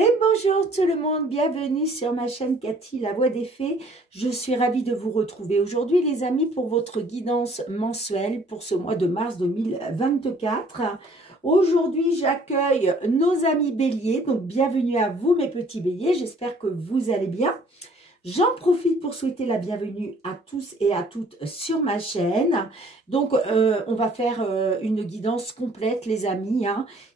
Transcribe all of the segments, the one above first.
Et bonjour tout le monde, bienvenue sur ma chaîne Cathy, la voix des fées. Je suis ravie de vous retrouver aujourd'hui les amis pour votre guidance mensuelle pour ce mois de mars 2024. Aujourd'hui j'accueille nos amis béliers, donc bienvenue à vous mes petits béliers, j'espère que vous allez bien. J'en profite pour souhaiter la bienvenue à tous et à toutes sur ma chaîne. Donc, on va faire une guidance complète, les amis.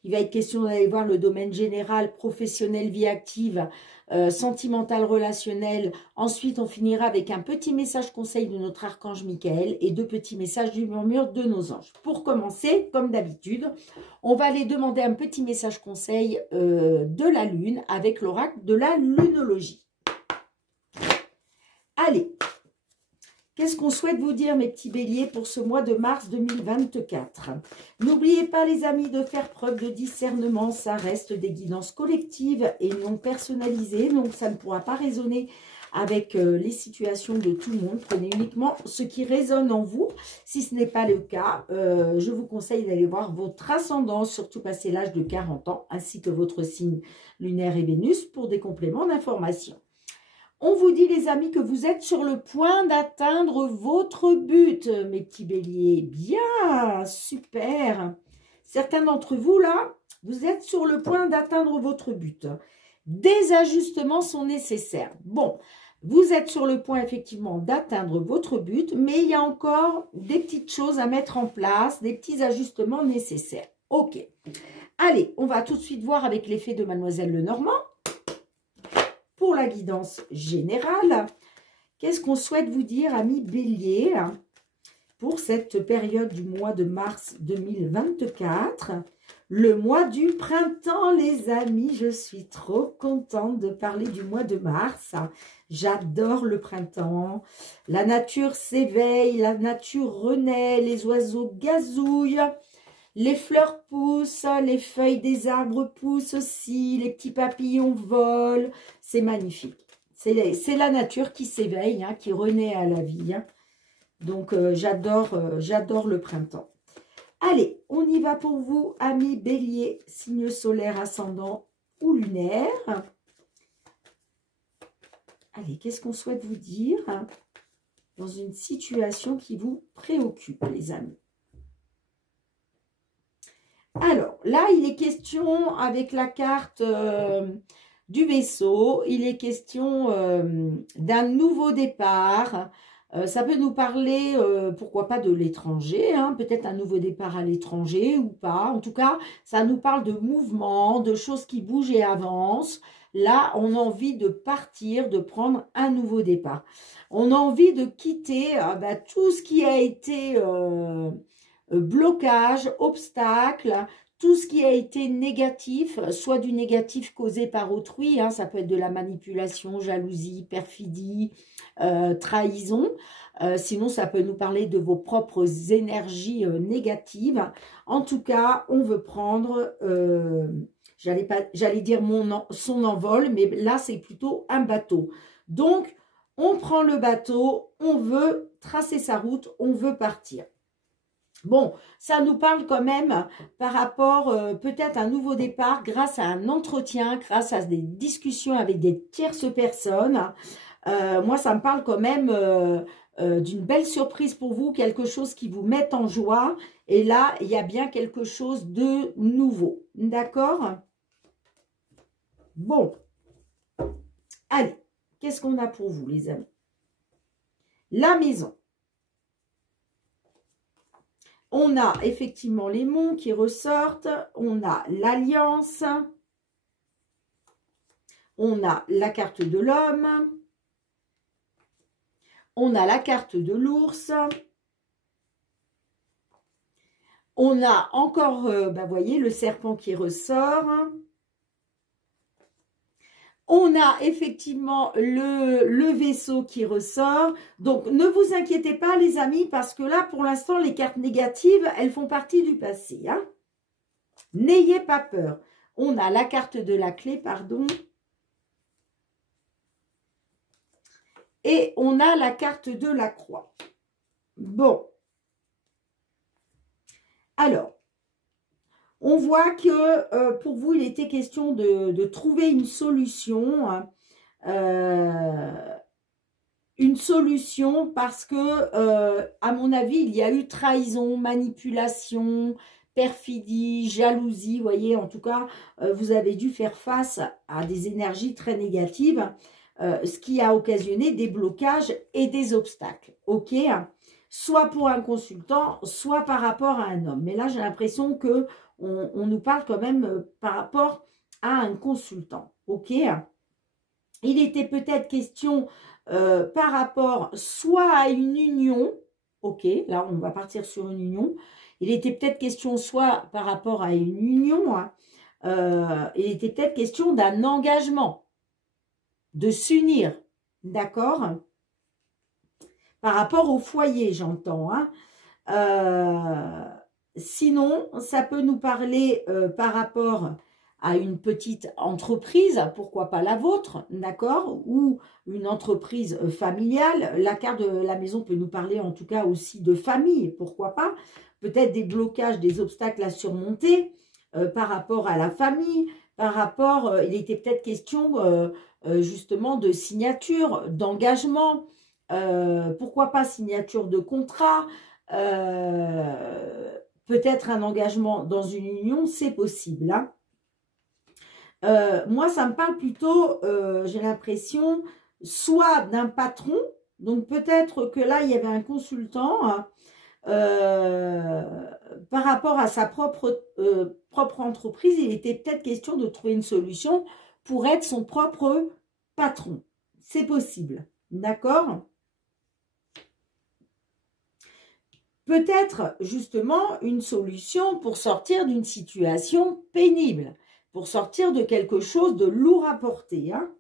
Il va être question d'aller voir le domaine général, professionnel, vie active, sentimental, relationnel. Ensuite, on finira avec un petit message conseil de notre archange Michael et deux petits messages du murmure de nos anges. Pour commencer, comme d'habitude, on va aller demander un petit message conseil de la lune avec l'oracle de la lunologie. Allez, qu'est-ce qu'on souhaite vous dire, mes petits béliers, pour ce mois de mars 2024? N'oubliez pas, les amis, de faire preuve de discernement. Ça reste des guidances collectives et non personnalisées. Donc, ça ne pourra pas résonner avec les situations de tout le monde. Prenez uniquement ce qui résonne en vous. Si ce n'est pas le cas, je vous conseille d'aller voir votre ascendant, surtout passé l'âge de 40 ans, ainsi que votre signe lunaire et Vénus pour des compléments d'information. On vous dit, les amis, que vous êtes sur le point d'atteindre votre but, mes petits béliers. Bien, super. Certains d'entre vous, là, vous êtes sur le point d'atteindre votre but. Des ajustements sont nécessaires. Bon, vous êtes sur le point, effectivement, d'atteindre votre but, mais il y a encore des petites choses à mettre en place, des petits ajustements nécessaires. Ok. Allez, on va tout de suite voir avec l'effet de Mademoiselle Lenormand. Pour la guidance générale, qu'est-ce qu'on souhaite vous dire, amis béliers, pour cette période du mois de mars 2024, le mois du printemps, les amis. Je suis trop contente de parler du mois de mars. J'adore le printemps. La nature s'éveille, la nature renaît, les oiseaux gazouillent. Les fleurs poussent, les feuilles des arbres poussent aussi, les petits papillons volent. C'est magnifique. C'est la nature qui s'éveille, qui renaît à la vie. Donc, j'adore le printemps. Allez, on y va pour vous, amis béliers, signe solaire, ascendant ou lunaire. Allez, qu'est-ce qu'on souhaite vous dire dans une situation qui vous préoccupe, les amis? Alors, là, il est question, avec la carte du vaisseau, il est question d'un nouveau départ. Ça peut nous parler, pourquoi pas, de l'étranger, peut-être un nouveau départ à l'étranger ou pas. En tout cas, ça nous parle de mouvement, de choses qui bougent et avancent. Là, on a envie de partir, de prendre un nouveau départ. On a envie de quitter tout ce qui a été... blocage, obstacle, tout ce qui a été négatif, soit du négatif causé par autrui, ça peut être de la manipulation, jalousie, perfidie, trahison, sinon ça peut nous parler de vos propres énergies négatives. En tout cas, on veut prendre, j'allais dire son envol, mais là c'est plutôt un bateau. Donc, on prend le bateau, on veut tracer sa route, on veut partir. Bon, ça nous parle quand même par rapport peut-être à un nouveau départ grâce à un entretien, grâce à des discussions avec des tierces personnes. Moi, ça me parle quand même d'une belle surprise pour vous, quelque chose qui vous met en joie. Et là, il y a bien quelque chose de nouveau. D'accord? Bon. Allez, qu'est-ce qu'on a pour vous, les amis? La maison. On a effectivement les monts qui ressortent, on a l'alliance, on a la carte de l'homme, on a la carte de l'ours, on a encore, vous voyez, le serpent qui ressort. On a effectivement le vaisseau qui ressort. Donc, ne vous inquiétez pas, les amis, parce que là, pour l'instant, les cartes négatives, elles font partie du passé. N'ayez pas peur. On a la carte de la clé, pardon. Et on a la carte de la croix. Bon. Alors, On voit que pour vous, il était question de trouver une solution. Une solution parce que, à mon avis, il y a eu trahison, manipulation, perfidie, jalousie. Vous voyez, en tout cas, vous avez dû faire face à des énergies très négatives, ce qui a occasionné des blocages et des obstacles. Ok, soit pour un consultant, soit par rapport à un homme. Mais là, j'ai l'impression que on nous parle quand même par rapport à un consultant. Ok, il était peut-être question par rapport soit à une union, ok, là on va partir sur une union, il était peut-être question soit par rapport à une union, hein, il était peut-être question d'un engagement, de s'unir, d'accord, par rapport au foyer, j'entends, hein. Sinon, ça peut nous parler par rapport à une petite entreprise, pourquoi pas la vôtre, d'accord, ou une entreprise familiale. La carte de la maison peut nous parler en tout cas aussi de famille, pourquoi pas. Peut-être des blocages, des obstacles à surmonter par rapport à la famille, par rapport, il était peut-être question justement de signature, d'engagement, pourquoi pas signature de contrat, peut-être un engagement dans une union, c'est possible, hein. Moi, ça me parle plutôt, j'ai l'impression, soit d'un patron, donc peut-être que là, il y avait un consultant, hein, par rapport à sa propre entreprise, il était peut-être question de trouver une solution pour être son propre patron. C'est possible, d'accord ? Peut-être justement une solution pour sortir d'une situation pénible, pour sortir de quelque chose de lourd à porter, hein.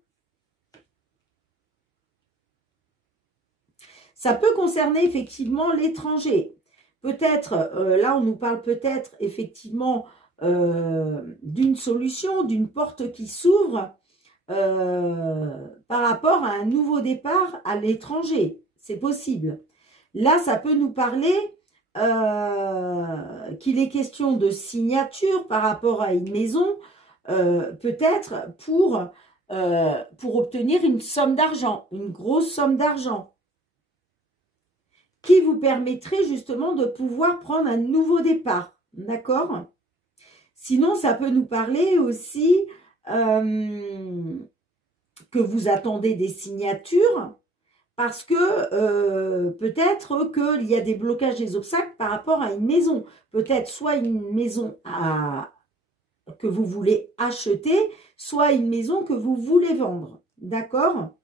Ça peut concerner effectivement l'étranger. Peut-être, là on nous parle peut-être effectivement d'une solution, d'une porte qui s'ouvre par rapport à un nouveau départ à l'étranger. C'est possible. Là, ça peut nous parler qu'il est question de signature par rapport à une maison, peut-être pour obtenir une somme d'argent, une grosse somme d'argent, qui vous permettrait justement de pouvoir prendre un nouveau départ, d'accord ? Sinon, ça peut nous parler aussi que vous attendez des signatures, parce que peut-être qu'il y a des blocages, des obstacles par rapport à une maison. Peut-être soit une maison que vous voulez acheter, soit une maison que vous voulez vendre. D'accord ?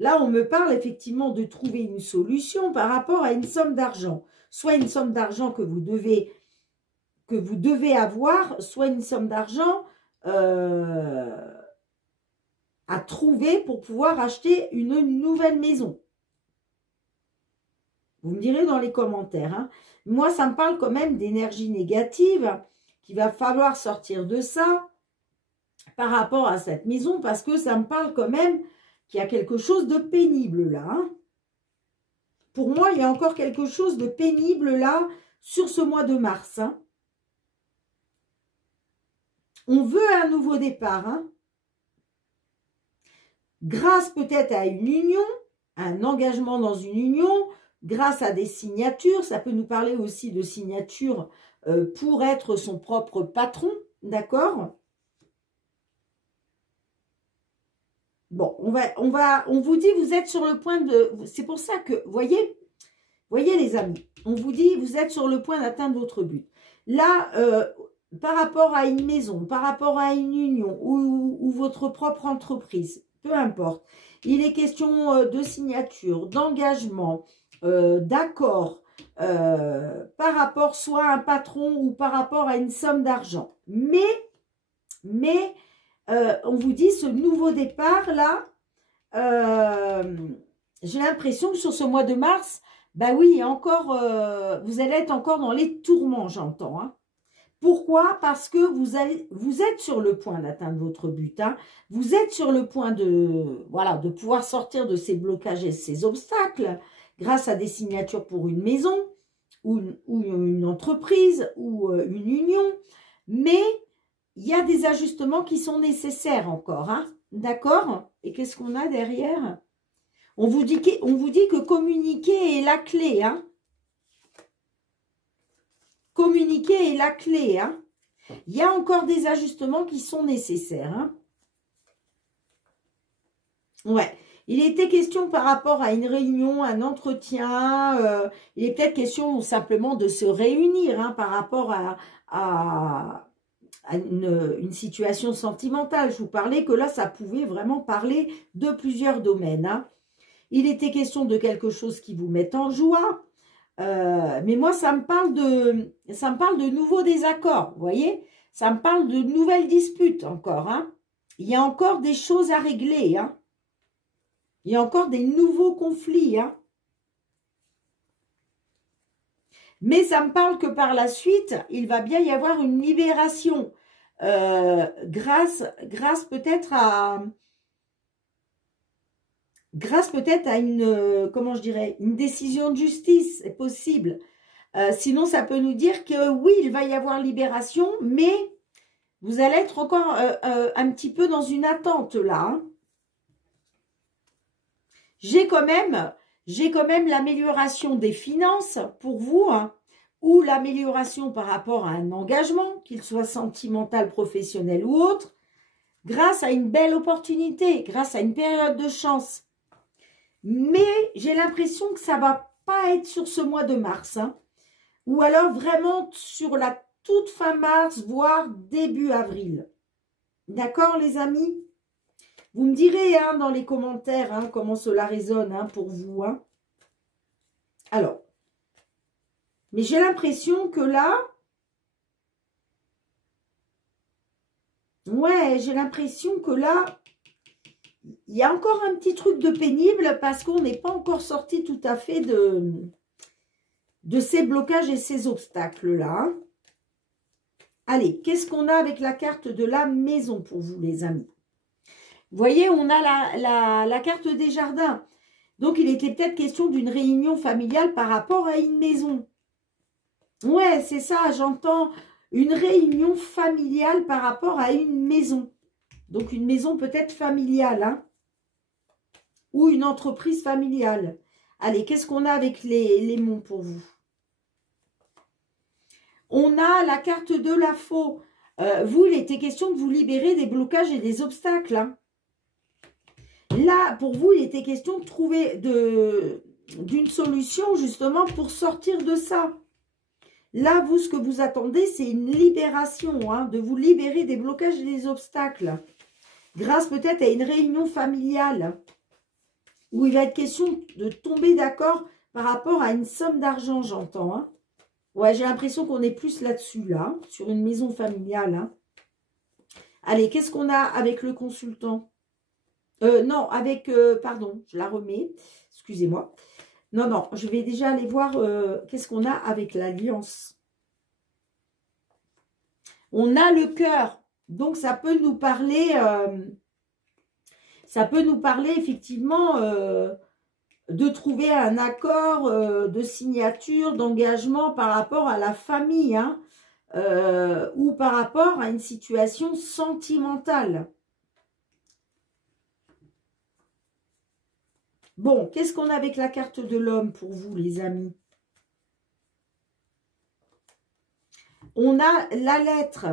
Là, on me parle effectivement de trouver une solution par rapport à une somme d'argent. Soit une somme d'argent que vous devez avoir, soit une somme d'argent à trouver pour pouvoir acheter une nouvelle maison. Vous me direz dans les commentaires, hein. Moi, ça me parle quand même d'énergie négative, qu'il va falloir sortir de ça par rapport à cette maison, parce que ça me parle quand même qu'il y a quelque chose de pénible là, hein. Pour moi, il y a encore quelque chose de pénible là, sur ce mois de mars, hein. On veut un nouveau départ, hein. Grâce peut-être à une union, un engagement dans une union, grâce à des signatures, ça peut nous parler aussi de signatures pour être son propre patron, d'accord ? Bon, on vous dit, vous êtes sur le point de... C'est pour ça que, voyez les amis, on vous dit, vous êtes sur le point d'atteindre votre but. Là, par rapport à une maison, par rapport à une union ou votre propre entreprise, peu importe. Il est question de signature, d'engagement, d'accord, par rapport soit à un patron ou par rapport à une somme d'argent. Mais on vous dit ce nouveau départ là, j'ai l'impression que sur ce mois de mars, bah oui, encore, vous allez être encore dans les tourments, j'entends, hein. Pourquoi? Parce que vous êtes sur le point d'atteindre votre but, hein. Vous êtes sur le point de pouvoir sortir de ces blocages et ces obstacles grâce à des signatures pour une maison ou une entreprise ou une union. Mais il y a des ajustements qui sont nécessaires encore. Hein, d'accord? Et qu'est-ce qu'on a derrière? On vous dit que communiquer est la clé. Hein, communiquer est la clé. Hein. Il y a encore des ajustements qui sont nécessaires. Hein. Ouais. Il était question par rapport à une réunion, un entretien. Il est peut-être question simplement de se réunir hein, par rapport à une situation sentimentale. Je vous parlais que là, ça pouvait vraiment parler de plusieurs domaines. Hein. Il était question de quelque chose qui vous met en joie. Mais moi, ça me parle de nouveaux désaccords, vous voyez? Ça me parle de nouvelles disputes encore. Hein. Il y a encore des choses à régler. Hein. Il y a encore des nouveaux conflits. Hein. Mais ça me parle que par la suite, il va bien y avoir une libération grâce peut-être à une, comment je dirais, une décision de justice, c'est possible. Sinon, ça peut nous dire que oui, il va y avoir libération, mais vous allez être encore un petit peu dans une attente là. Hein. J'ai quand même l'amélioration des finances pour vous, hein, ou l'amélioration par rapport à un engagement, qu'il soit sentimental, professionnel ou autre, grâce à une belle opportunité, grâce à une période de chance. Mais j'ai l'impression que ça ne va pas être sur ce mois de mars, hein, ou alors vraiment sur la toute fin mars, voire début avril. D'accord, les amis? Vous me direz hein, dans les commentaires hein, comment cela résonne hein, pour vous. Hein. Alors, mais j'ai l'impression que là, ouais, j'ai l'impression que là, il y a encore un petit truc de pénible parce qu'on n'est pas encore sorti tout à fait de ces blocages et ces obstacles-là. Hein. Allez, qu'est-ce qu'on a avec la carte de la maison pour vous, les amis? Vous voyez, on a la carte des jardins. Donc, il était peut-être question d'une réunion familiale par rapport à une maison. Ouais, c'est ça, j'entends une réunion familiale par rapport à une maison. Donc, une maison peut-être familiale, hein, ou une entreprise familiale. Allez, qu'est-ce qu'on a avec les monts pour vous? On a la carte de la faux. Vous, il était question de vous libérer des blocages et des obstacles, hein. Là, pour vous, il était question de trouver d'une solution justement pour sortir de ça. Là, vous, ce que vous attendez, c'est une libération, hein, de vous libérer des blocages et des obstacles. Grâce peut-être à une réunion familiale où il va être question de tomber d'accord par rapport à une somme d'argent, j'entends. Hein. Ouais, j'ai l'impression qu'on est plus là-dessus, là, sur une maison familiale. Hein. Allez, qu'est-ce qu'on a avec le consultant? Non, avec, pardon, je la remets, excusez-moi. Non, je vais déjà aller voir qu'est-ce qu'on a avec l'alliance. On a le cœur, donc ça peut nous parler effectivement de trouver un accord de signature, d'engagement par rapport à la famille, hein, ou par rapport à une situation sentimentale. Bon, qu'est-ce qu'on a avec la carte de l'homme pour vous, les amis? On a la lettre.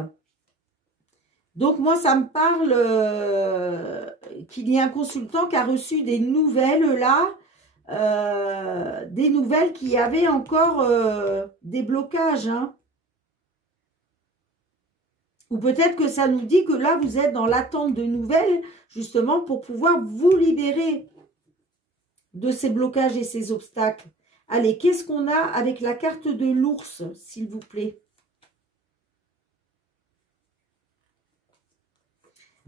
Donc, moi, ça me parle qu'il y a un consultant qui a reçu des nouvelles, là, des nouvelles qui avaient encore des blocages, hein. Ou peut-être que ça nous dit que là, vous êtes dans l'attente de nouvelles, justement, pour pouvoir vous libérer de ces blocages et ces obstacles. Allez, qu'est-ce qu'on a avec la carte de l'ours, s'il vous plaît?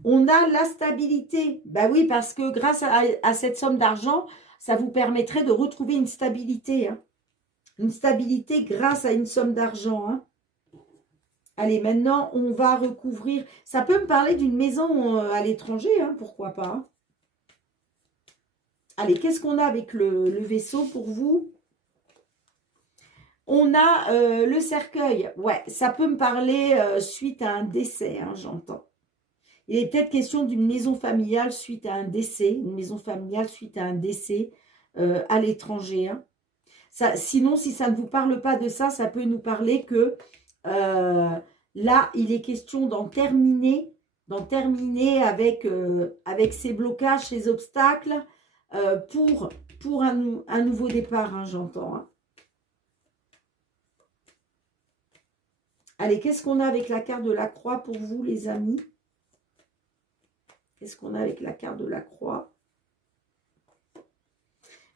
On a la stabilité. Ben oui, parce que grâce à cette somme d'argent, ça vous permettrait de retrouver une stabilité. Hein. Une stabilité grâce à une somme d'argent. Hein. Allez, maintenant, on va recouvrir. Ça peut me parler d'une maison à l'étranger, hein, pourquoi pas. Hein. Allez, qu'est-ce qu'on a avec le vaisseau pour vous? On a le cercueil. Ouais, ça peut me parler suite à un décès, hein, j'entends. Il est peut-être question d'une maison familiale suite à un décès, une maison familiale suite à un décès à l'étranger. Hein. Sinon, si ça ne vous parle pas de ça, ça peut nous parler que là, il est question d'en terminer avec, avec ces blocages, ces obstacles pour un nouveau départ, hein, j'entends. Hein. Allez, qu'est-ce qu'on a avec la carte de la croix pour vous, les amis? Qu'est-ce qu'on a avec la carte de la croix? Vous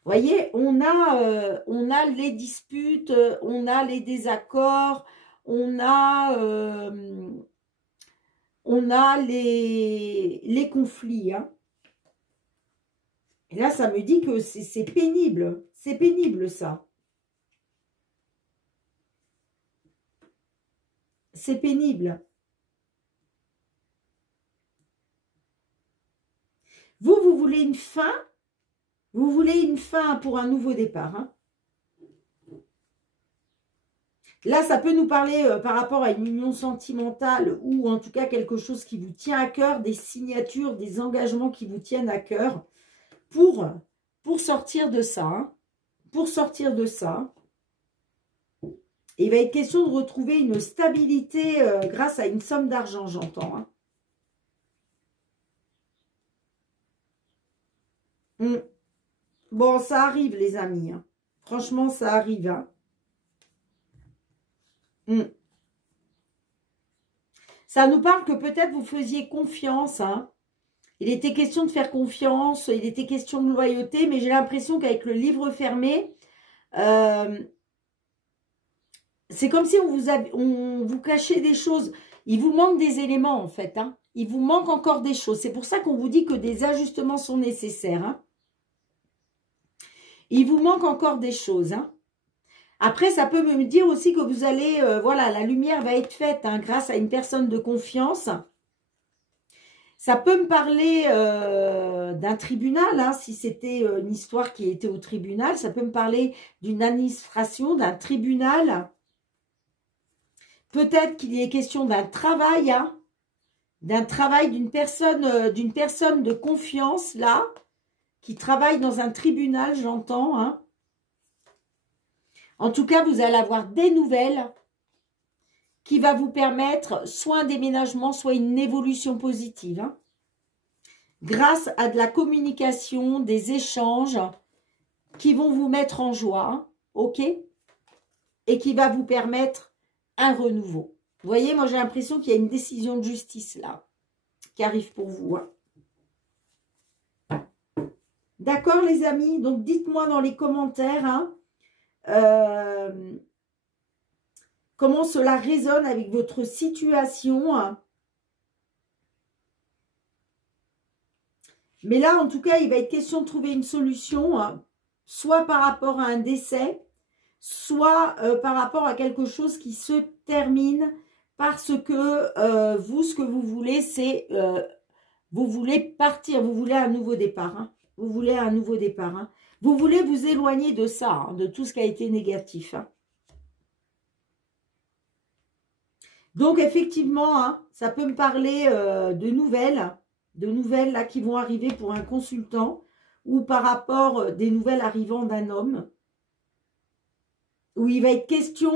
voyez, on a les disputes, on a les désaccords, on a les conflits. Hein. Et là, ça me dit que c'est pénible. C'est pénible, ça. C'est pénible. Vous voulez une fin? Vous voulez une fin pour un nouveau départ. Hein? Là, ça peut nous parler par rapport à une union sentimentale ou en tout cas quelque chose qui vous tient à cœur, des signatures, des engagements qui vous tiennent à cœur pour sortir de ça. Hein? Pour sortir de ça. Et il va être question de retrouver une stabilité grâce à une somme d'argent, j'entends. Hein? Bon, ça arrive, les amis. Hein. Franchement, ça arrive. Hein. Ça nous parle que peut-être vous faisiez confiance. Hein. Il était question de faire confiance, il était question de loyauté, mais j'ai l'impression qu'avec le livre fermé, c'est comme si on vous cachait des choses. Il vous manque des éléments, en fait. Hein. Il vous manque encore des choses. C'est pour ça qu'on vous dit que des ajustements sont nécessaires. Hein. Il vous manque encore des choses. Hein. Après, ça peut me dire aussi que vous allez... voilà, la lumière va être faite hein, grâce à une personne de confiance. Ça peut me parler d'un tribunal, hein, si c'était une histoire qui était au tribunal. Ça peut me parler d'une administration, d'un tribunal. Peut-être qu'il y ait question d'un travail, hein, d'un travail d'une personne de confiance, là, qui travaille dans un tribunal, j'entends. Hein. En tout cas, vous allez avoir des nouvelles qui va vous permettre soit un déménagement, soit une évolution positive. Hein. Grâce à de la communication, des échanges qui vont vous mettre en joie, hein, ok? Et qui va vous permettre un renouveau. Vous voyez, moi j'ai l'impression qu'il y a une décision de justice là, qui arrive pour vous. Hein. D'accord les amis? Donc dites-moi dans les commentaires, hein, comment cela résonne avec votre situation. Hein. Mais là, en tout cas, il va être question de trouver une solution, hein, soit par rapport à un décès, soit par rapport à quelque chose qui se termine parce que vous, ce que vous voulez, c'est, vous voulez partir, vous voulez un nouveau départ. Hein. Vous voulez un nouveau départ. Hein. Vous voulez vous éloigner de ça, hein, de tout ce qui a été négatif. Hein. Donc, effectivement, hein, ça peut me parler de nouvelles là qui vont arriver pour un consultant ou par rapport des nouvelles arrivant d'un homme où il va être question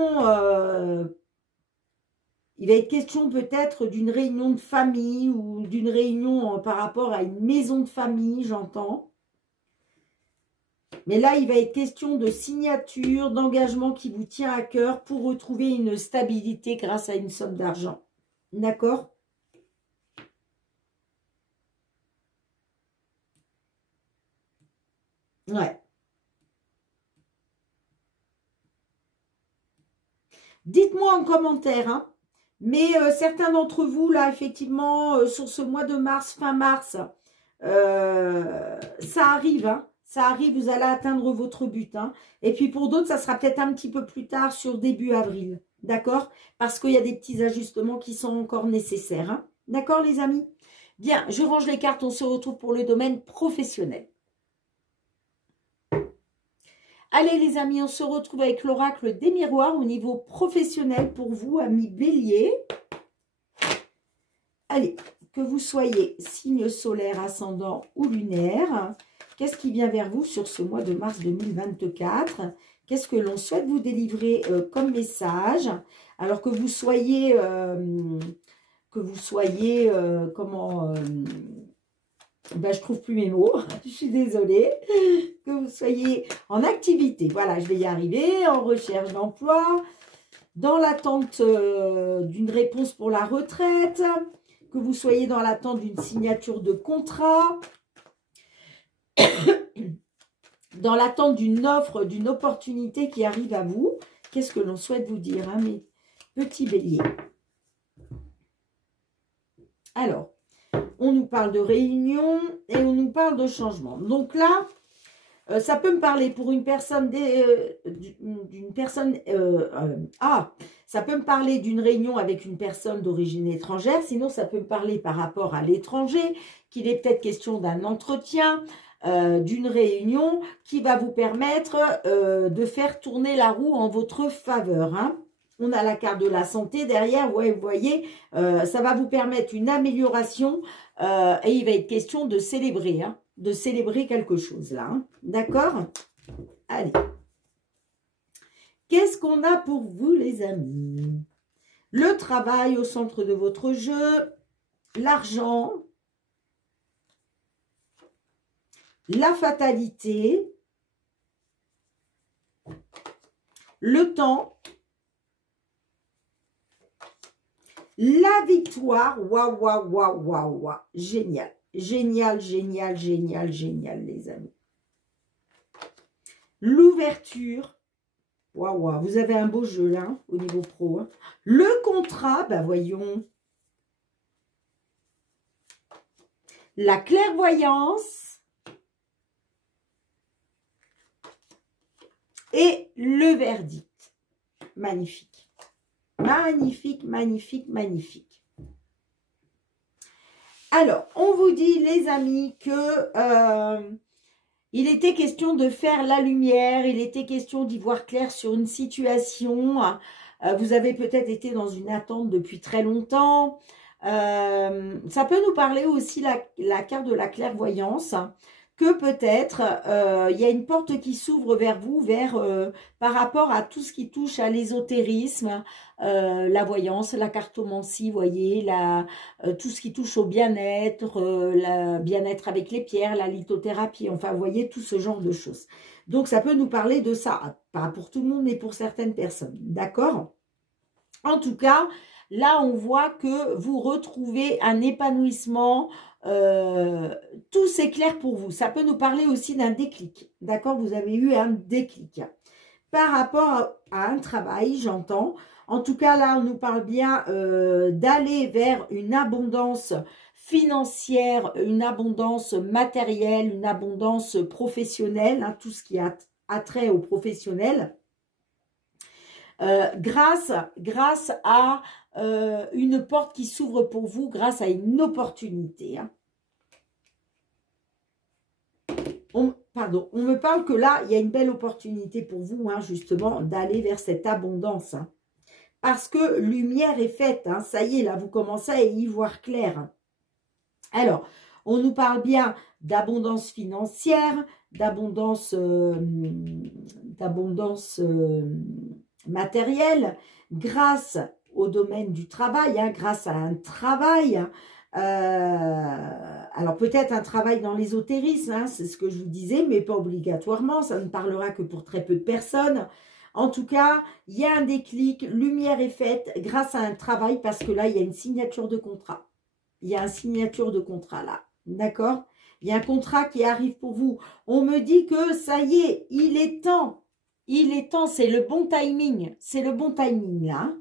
peut-être d'une réunion de famille ou d'une réunion par rapport à une maison de famille, j'entends. Mais là, il va être question de signature, d'engagement qui vous tient à cœur pour retrouver une stabilité grâce à une somme d'argent. D'accord ? Ouais. Dites-moi en commentaire, hein. Mais certains d'entre vous, là, effectivement, sur ce mois de mars, fin mars, ça arrive, hein. Ça arrive, vous allez atteindre votre but. Hein. Et puis pour d'autres, ça sera peut-être un petit peu plus tard, sur début avril. D'accord? Parce qu'il y a des petits ajustements qui sont encore nécessaires. Hein. D'accord, les amis? Bien, je range les cartes, on se retrouve pour le domaine professionnel. Allez les amis, on se retrouve avec l'oracle des miroirs au niveau professionnel pour vous, amis bélier. Allez, que vous soyez signe solaire, ascendant ou lunaire, qu'est-ce qui vient vers vous sur ce mois de mars 2024? Qu'est-ce que l'on souhaite vous délivrer comme message? Alors que vous soyez, je trouve plus mes mots, je suis désolée, que vous soyez en activité, voilà, je vais y arriver, en recherche d'emploi, dans l'attente d'une réponse pour la retraite, que vous soyez dans l'attente d'une signature de contrat, dans l'attente d'une offre, d'une opportunité qui arrive à vous. Qu'est-ce que l'on souhaite vous dire, hein, mes petits béliers? Alors, on nous parle de réunion et on nous parle de changement. Donc là, ça peut me parler pour une personne, ça peut me parler d'une réunion avec une personne d'origine étrangère. Sinon, ça peut me parler par rapport à l'étranger, qu'il est peut-être question d'un entretien, d'une réunion qui va vous permettre de faire tourner la roue en votre faveur, hein. On a la carte de la santé derrière, ouais, vous voyez, ça va vous permettre une amélioration et il va être question de célébrer, hein, de célébrer quelque chose là, hein. D'accord? Allez. Qu'est-ce qu'on a pour vous les amis? Le travail au centre de votre jeu, l'argent, la fatalité, le temps, la victoire. Waouh, waouh, waouh, waouh, waouh. Génial. Génial, génial, génial, génial, les amis. L'ouverture. Waouh, waouh. Vous avez un beau jeu, là, hein, au niveau pro, hein. Le contrat, ben voyons. La clairvoyance. Et le verdict. Magnifique. Magnifique, magnifique, magnifique. Alors, on vous dit, les amis, que il était question de faire la lumière, il était question d'y voir clair sur une situation. Vous avez peut-être été dans une attente depuis très longtemps. Ça peut nous parler aussi, la carte de la clairvoyance, que peut-être il y a une porte qui s'ouvre vers vous, par rapport à tout ce qui touche à l'ésotérisme, la voyance, la cartomancie, voyez, tout ce qui touche au bien-être, le bien-être avec les pierres, la lithothérapie, enfin, vous voyez, tout ce genre de choses. Donc, ça peut nous parler de ça, pas pour tout le monde, mais pour certaines personnes, d'accord? En tout cas, là, on voit que vous retrouvez un épanouissement. Tout s'éclaire pour vous. Ça peut nous parler aussi d'un déclic. D'accord? Vous avez eu un déclic. Par rapport à un travail, j'entends. En tout cas, là, on nous parle bien d'aller vers une abondance financière, une abondance matérielle, une abondance professionnelle, hein, tout ce qui a trait au professionnel. Grâce à une porte qui s'ouvre pour vous, grâce à une opportunité, hein. On me parle que là, il y a une belle opportunité pour vous, hein, justement, d'aller vers cette abondance, hein. Parce que lumière est faite, hein, ça y est, là, vous commencez à y voir clair. Alors, on nous parle bien d'abondance financière, d'abondance matérielle, grâce au domaine du travail, hein, grâce à un travail. Alors peut-être un travail dans l'ésotérisme, hein, c'est ce que je vous disais, mais pas obligatoirement, ça ne parlera que pour très peu de personnes. En tout cas, il y a un déclic, lumière est faite grâce à un travail, parce que là, il y a une signature de contrat. Il y a une signature de contrat là, d'accord? Il y a un contrat qui arrive pour vous. On me dit que ça y est, il est temps, c'est le bon timing, là.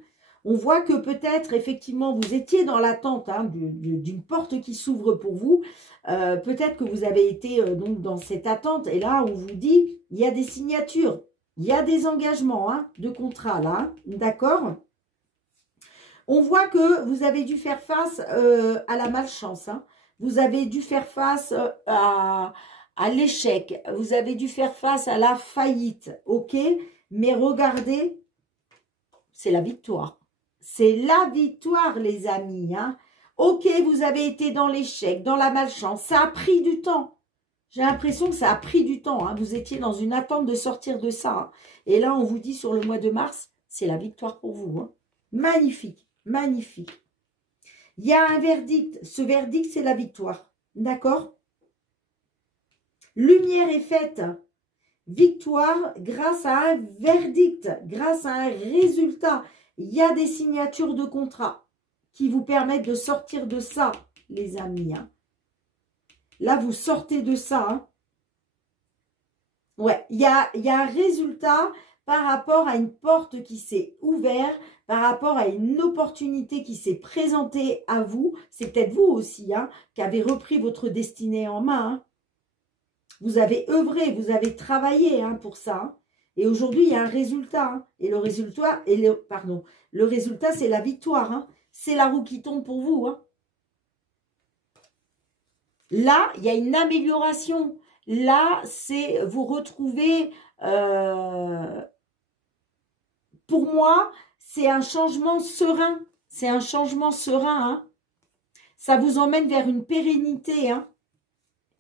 On voit que peut-être, effectivement, vous étiez dans l'attente, hein, d'une porte qui s'ouvre pour vous. Peut-être que vous avez été donc dans cette attente. Et là, on vous dit, il y a des signatures, il y a des engagements, hein, de contrat, là. D'accord? On voit que vous avez dû faire face à la malchance, hein. Vous avez dû faire face à l'échec. Vous avez dû faire face à la faillite, ok? Mais regardez, c'est la victoire. C'est la victoire, les amis. Hein. Ok, vous avez été dans l'échec, dans la malchance. Ça a pris du temps. J'ai l'impression que ça a pris du temps. Hein. Vous étiez dans une attente de sortir de ça. Hein. Et là, on vous dit sur le mois de mars, c'est la victoire pour vous. Hein. Magnifique, magnifique. Il y a un verdict. Ce verdict, c'est la victoire. D'accord? Lumière est faite. Victoire grâce à un verdict, grâce à un résultat. Il y a des signatures de contrat qui vous permettent de sortir de ça, les amis. Hein. Là, vous sortez de ça. Hein. Ouais, il y a un résultat par rapport à une porte qui s'est ouverte, par rapport à une opportunité qui s'est présentée à vous. C'est peut-être vous aussi hein, qui avez repris votre destinée en main. Hein. Vous avez œuvré, vous avez travaillé hein, pour ça. Hein. Et aujourd'hui, il y a un résultat. Hein. Et le résultat, le résultat, c'est la victoire. Hein. C'est la roue qui tourne pour vous. Hein. Là, il y a une amélioration. Là, c'est vous retrouvez... pour moi, c'est un changement serein. C'est un changement serein. Hein. Ça vous emmène vers une pérennité. Hein.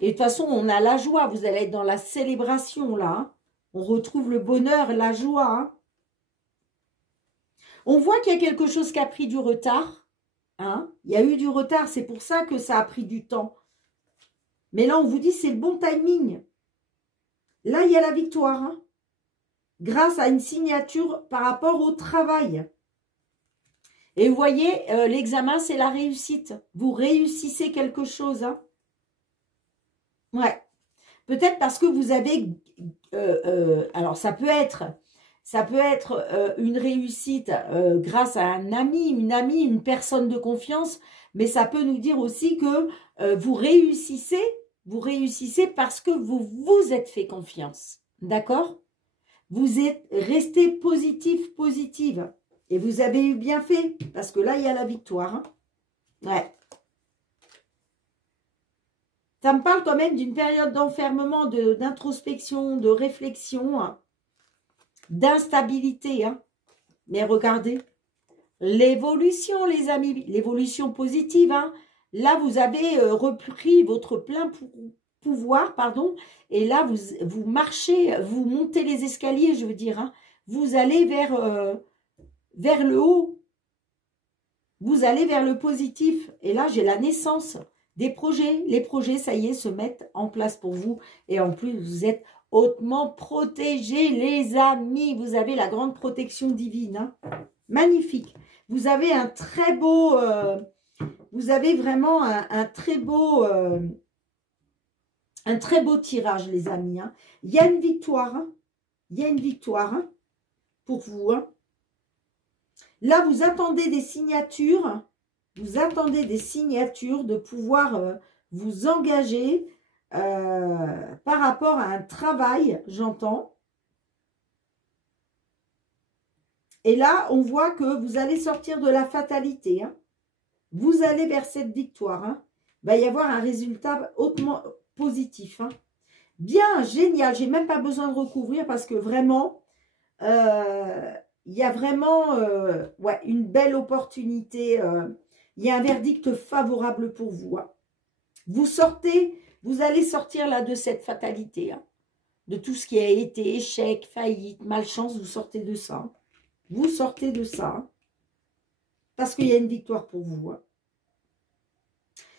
Et de toute façon, on a la joie. Vous allez être dans la célébration, là. Hein. On retrouve le bonheur, la joie. Hein. On voit qu'il y a quelque chose qui a pris du retard. Hein. Il y a eu du retard. C'est pour ça que ça a pris du temps. Mais là, on vous dit, c'est le bon timing. Là, il y a la victoire. Hein. Grâce à une signature par rapport au travail. Et vous voyez, l'examen, c'est la réussite. Vous réussissez quelque chose. Hein. Ouais. Peut-être parce que vous avez... alors, ça peut être une réussite grâce à un ami, une personne de confiance, mais ça peut nous dire aussi que vous réussissez parce que vous vous êtes fait confiance. D'accord? Vous êtes resté positif, positive. Et vous avez eu bien fait, parce que là, il y a la victoire. Hein. Ouais. Ça me parle quand même d'une période d'enfermement, d'introspection, de réflexion, hein, d'instabilité. Hein. Mais regardez, l'évolution, les amis, l'évolution positive. Hein. Là, vous avez repris votre plein pouvoir, pardon, et là, vous marchez, vous montez les escaliers, je veux dire. Hein. Vous allez vers le haut. Vous allez vers le positif. Et là, j'ai la naissance des projets. Les projets, ça y est, se mettent en place pour vous. Et en plus, vous êtes hautement protégés, les amis. Vous avez la grande protection divine. Hein. Magnifique. Vous avez un très beau... vous avez vraiment un très beau tirage, les amis. Hein. Il y a une victoire. Hein. Il y a une victoire hein, pour vous. Hein. Là, vous attendez des signatures. Vous attendez des signatures de pouvoir vous engager par rapport à un travail, j'entends. Et là, on voit que vous allez sortir de la fatalité. Hein. Vous allez vers cette victoire. Hein. Il va y avoir un résultat hautement positif. Hein. Bien, génial. J'ai même pas besoin de recouvrir parce que vraiment, il y a vraiment ouais, une belle opportunité. Il y a un verdict favorable pour vous. Hein. Vous sortez, vous allez sortir là de cette fatalité. Hein. De tout ce qui a été échec, faillite, malchance, vous sortez de ça. Hein. Vous sortez de ça. Hein. Parce qu'il y a une victoire pour vous. Hein.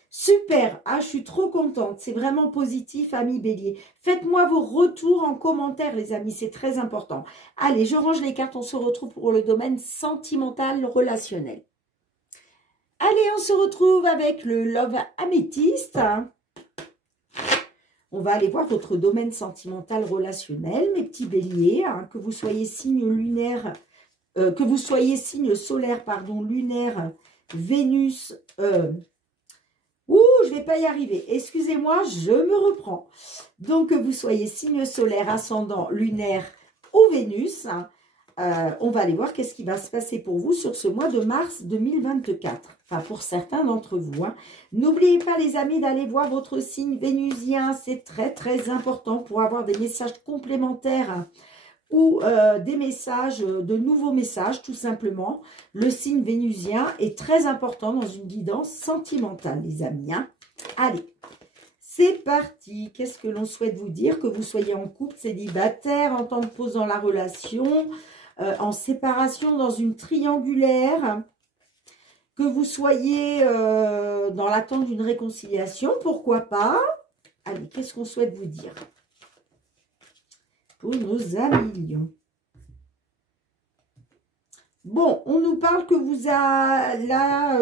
Super, ah, je suis trop contente, c'est vraiment positif, amis Bélier. Faites-moi vos retours en commentaire, les amis, c'est très important. Allez, je range les cartes, on se retrouve pour le domaine sentimental, relationnel. Allez, on se retrouve avec le Love Améthyste. On va aller voir votre domaine sentimental, relationnel, mes petits Béliers, hein, que vous soyez signe lunaire, que vous soyez signe solaire, pardon, lunaire, Vénus... Ouh, je ne vais pas y arriver. Excusez-moi, je me reprends. Donc, que vous soyez signe solaire, ascendant, lunaire ou Vénus. on va aller voir qu'est-ce qui va se passer pour vous sur ce mois de mars 2024. Enfin, pour certains d'entre vous. Hein. N'oubliez pas, les amis, d'aller voir votre signe vénusien. C'est très, très important pour avoir des messages complémentaires ou des messages, de nouveaux messages, tout simplement. Le signe vénusien est très important dans une guidance sentimentale, les amis. Hein. Allez, c'est parti. Qu'est-ce que l'on souhaite vous dire? Que vous soyez en couple, célibataire, en temps de pause dans la relation, en séparation dans une triangulaire, que vous soyez dans l'attente d'une réconciliation, pourquoi pas. Allez, qu'est-ce qu'on souhaite vous dire pour nos amis lions? Bon, on nous parle que vous avez là,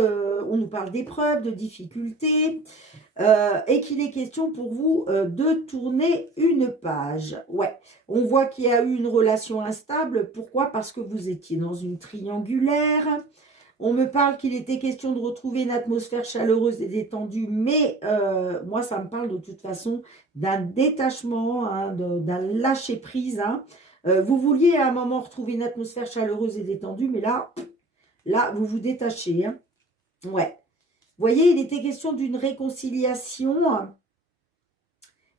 on nous parle d'épreuves, de difficultés, et qu'il est question pour vous de tourner une page. Ouais, on voit qu'il y a eu une relation instable. Pourquoi? Parce que vous étiez dans une triangulaire. On me parle qu'il était question de retrouver une atmosphère chaleureuse et détendue, mais moi, ça me parle de toute façon d'un détachement, hein, d'un lâcher-prise. Hein. Vous vouliez à un moment retrouver une atmosphère chaleureuse et détendue, mais là vous vous détachez. Hein. Ouais. Vous voyez, il était question d'une réconciliation,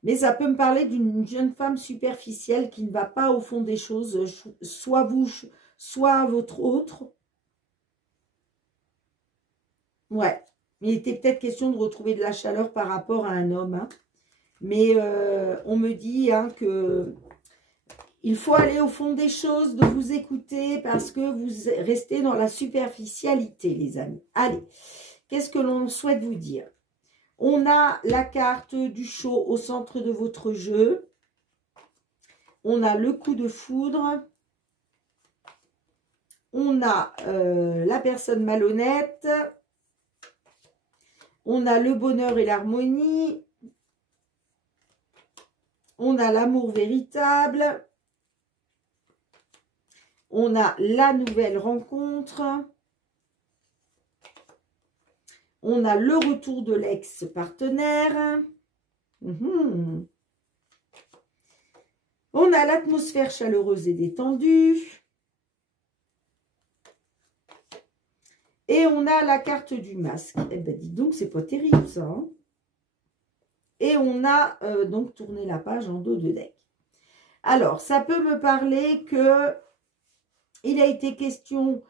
mais ça peut me parler d'une jeune femme superficielle qui ne va pas au fond des choses, soit vous, soit votre autre. Ouais, il était peut-être question de retrouver de la chaleur par rapport à un homme. Hein. Mais on me dit hein, que il faut aller au fond des choses, de vous écouter parce que vous restez dans la superficialité, les amis. Allez, qu'est-ce que l'on souhaite vous dire? On a la carte du show au centre de votre jeu. On a le coup de foudre. On a la personne malhonnête. On a le bonheur et l'harmonie. On a l'amour véritable. On a la nouvelle rencontre. On a le retour de l'ex-partenaire. On a l'atmosphère chaleureuse et détendue. Et on a la carte du masque. Eh bien, dis donc, c'est pas terrible, ça. Hein. Et on a donc tourné la page en dos de deck. Alors, ça peut me parler que il a été question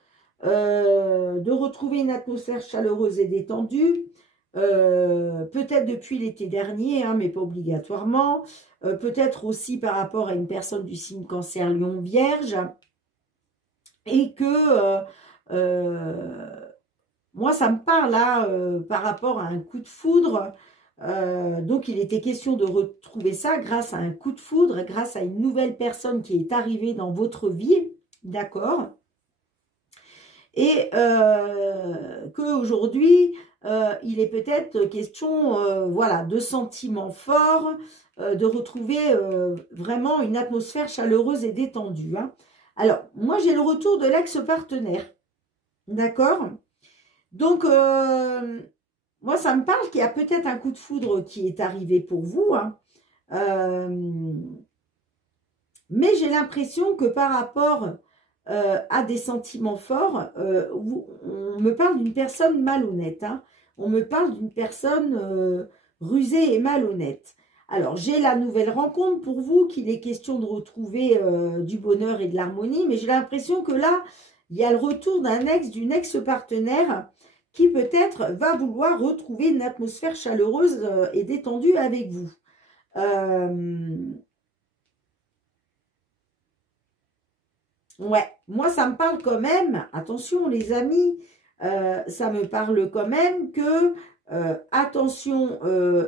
de retrouver une atmosphère chaleureuse et détendue. Peut-être depuis l'été dernier, hein, mais pas obligatoirement. Peut-être aussi par rapport à une personne du signe Cancer, Lion, Vierge. Et que... moi, ça me parle là par rapport à un coup de foudre. Donc, il était question de retrouver ça grâce à un coup de foudre, grâce à une nouvelle personne qui est arrivée dans votre vie. D'accord? Et qu'aujourd'hui, il est peut-être question voilà, de sentiments forts, de retrouver vraiment une atmosphère chaleureuse et détendue. Hein. Alors, moi, j'ai le retour de l'ex-partenaire. D'accord? Donc, moi, ça me parle qu'il y a peut-être un coup de foudre qui est arrivé pour vous. Hein. Mais j'ai l'impression que par rapport à des sentiments forts, on me parle d'une personne malhonnête. Hein. On me parle d'une personne rusée et malhonnête. Alors, j'ai la nouvelle rencontre pour vous, qu'il est question de retrouver du bonheur et de l'harmonie. Mais j'ai l'impression que là, il y a le retour d'un ex, d'une ex-partenaire qui peut-être va vouloir retrouver une atmosphère chaleureuse et détendue avec vous. Ouais, moi ça me parle quand même, attention les amis, ça me parle quand même que, attention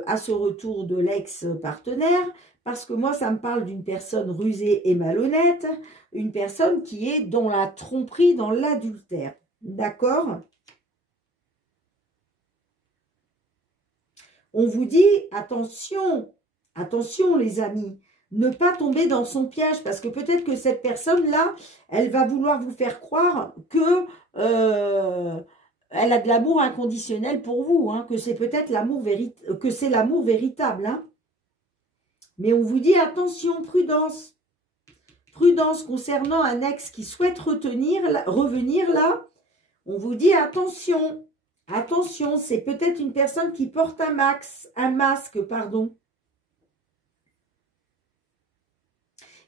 à ce retour de l'ex-partenaire, parce que moi ça me parle d'une personne rusée et malhonnête, une personne qui est dans la tromperie, dans l'adultère, d'accord? On vous dit, attention, attention les amis, ne pas tomber dans son piège, parce que peut-être que cette personne-là, elle va vouloir vous faire croire que elle a de l'amour inconditionnel pour vous, hein, que c'est peut-être l'amour véritable. Hein. Mais on vous dit, attention, prudence. Prudence concernant un ex qui souhaite revenir là. On vous dit attention. Attention, c'est peut-être une personne qui porte un masque, pardon.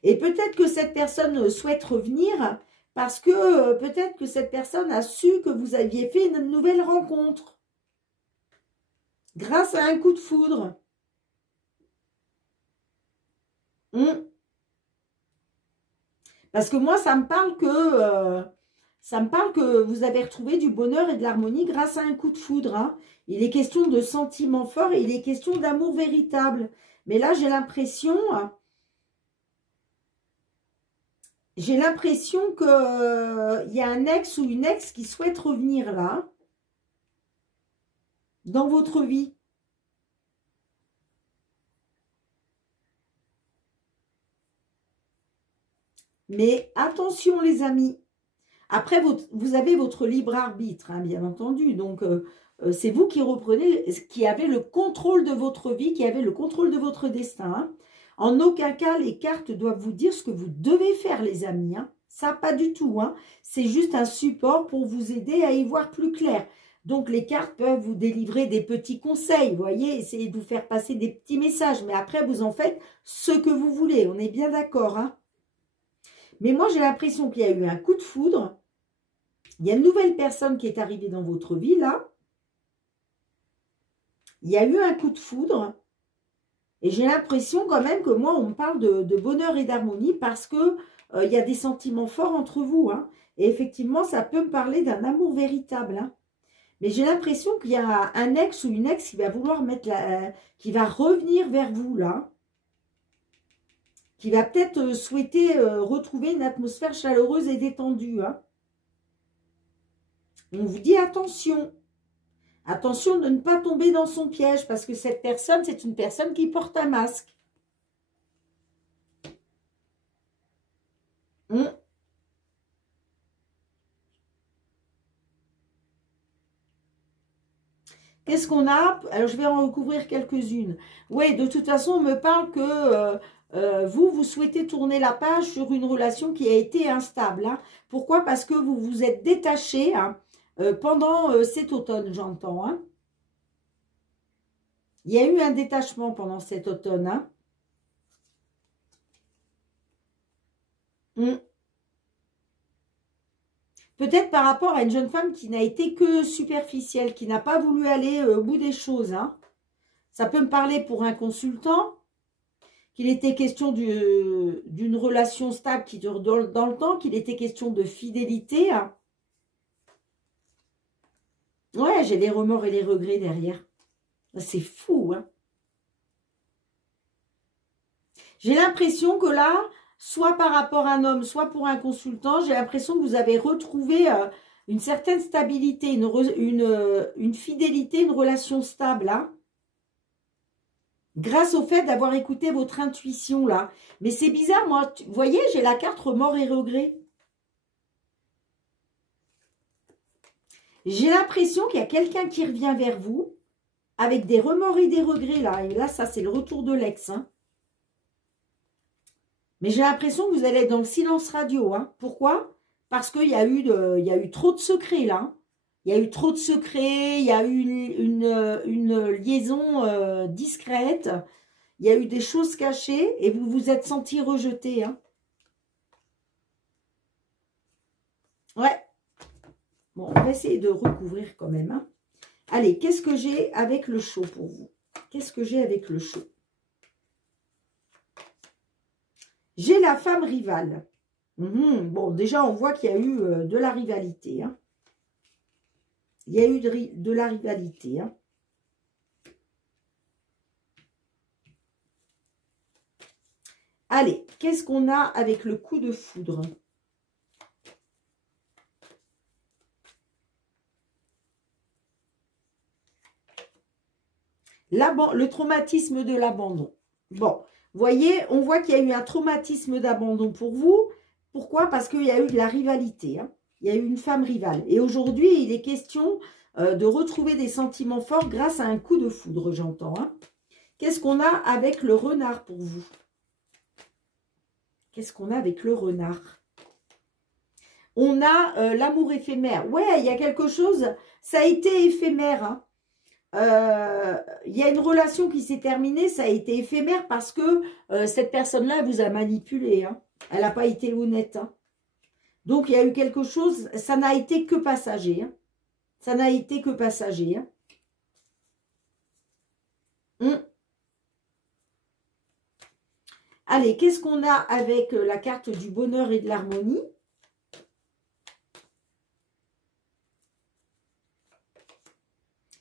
Et peut-être que cette personne souhaite revenir parce que peut-être que cette personne a su que vous aviez fait une nouvelle rencontre. Grâce à un coup de foudre. Parce que moi, ça me parle que vous avez retrouvé du bonheur et de l'harmonie grâce à un coup de foudre. Hein. Il est question de sentiments forts et il est question d'amour véritable. Mais là, j'ai l'impression qu'il y a un ex ou une ex qui souhaite revenir là, dans votre vie. Mais attention les amis. Après, vous avez votre libre arbitre, hein, bien entendu. Donc, c'est vous qui reprenez, qui avez le contrôle de votre vie, qui avez le contrôle de votre destin. Hein. En aucun cas, les cartes doivent vous dire ce que vous devez faire, les amis. Hein. Ça, pas du tout. Hein. C'est juste un support pour vous aider à y voir plus clair. Donc, les cartes peuvent vous délivrer des petits conseils, vous voyez, essayer de vous faire passer des petits messages. Mais après, vous en faites ce que vous voulez. On est bien d'accord, hein. Mais moi, j'ai l'impression qu'il y a eu un coup de foudre. Il y a une nouvelle personne qui est arrivée dans votre vie, là. Il y a eu un coup de foudre. Et j'ai l'impression quand même que moi, on me parle de bonheur et d'harmonie parce que il y a des sentiments forts entre vous. Hein. Et effectivement, ça peut me parler d'un amour véritable. Hein. Mais j'ai l'impression qu'il y a un ex ou une ex qui va vouloir qui va revenir vers vous, là. Qui va peut-être souhaiter retrouver une atmosphère chaleureuse et détendue. Hein. On vous dit attention. Attention de ne pas tomber dans son piège, parce que cette personne, c'est une personne qui porte un masque. Qu'est-ce qu'on a? Alors, je vais en recouvrir quelques-unes. Oui, de toute façon, on me parle que vous souhaitez tourner la page sur une relation qui a été instable. Hein. Pourquoi? Parce que vous vous êtes détaché hein, pendant cet automne, j'entends. Hein. Il y a eu un détachement pendant cet automne. Hein. Peut-être par rapport à une jeune femme qui n'a été que superficielle, qui n'a pas voulu aller au bout des choses. Hein. Ça peut me parler pour un consultant, qu'il était question d'une relation stable qui dure dans le temps, qu'il était question de fidélité. Hein. Ouais, j'ai les remords et les regrets derrière. C'est fou, hein. J'ai l'impression que là, soit par rapport à un homme, soit pour un consultant, j'ai l'impression que vous avez retrouvé une certaine stabilité, une fidélité, une relation stable, hein, grâce au fait d'avoir écouté votre intuition, là. Mais c'est bizarre, moi, vous voyez, j'ai la carte remords et regrets. J'ai l'impression qu'il y a quelqu'un qui revient vers vous, avec des remords et des regrets, là. Et là, ça, c'est le retour de l'ex, hein. Mais j'ai l'impression que vous allez être dans le silence radio. Hein. Pourquoi? Parce qu'il y a eu trop de secrets là. Il y a eu trop de secrets, il y a eu une liaison discrète. Il y a eu des choses cachées et vous vous êtes senti rejeté. Hein. Ouais. Bon, on va essayer de recouvrir quand même. Hein. Allez, qu'est-ce que j'ai avec le chaud pour vous? Qu'est-ce que j'ai avec le chaud? J'ai la femme rivale. Bon, déjà, on voit qu'il y a eu de la rivalité. Hein. Il y a eu de la rivalité. Hein. Allez, qu'est-ce qu'on a avec le coup de foudre? Le traumatisme de l'abandon. Bon. Vous voyez, on voit qu'il y a eu un traumatisme d'abandon pour vous. Pourquoi? Parce qu'il y a eu de la rivalité. Hein. Il y a eu une femme rivale. Et aujourd'hui, il est question de retrouver des sentiments forts grâce à un coup de foudre, j'entends. Hein. Qu'est-ce qu'on a avec le renard pour vous? qu'est-ce qu'on a avec le renard? On a l'amour éphémère. Ouais, il y a quelque chose, ça a été éphémère. Hein. Il y a une relation qui s'est terminée, ça a été éphémère parce que cette personne-là vous a manipulé. Hein. Elle n'a pas été honnête. Hein. Donc, il y a eu quelque chose, ça n'a été que passager. Hein. Ça n'a été que passager. Hein. Allez, qu'est-ce qu'on a avec la carte du bonheur et de l'harmonie?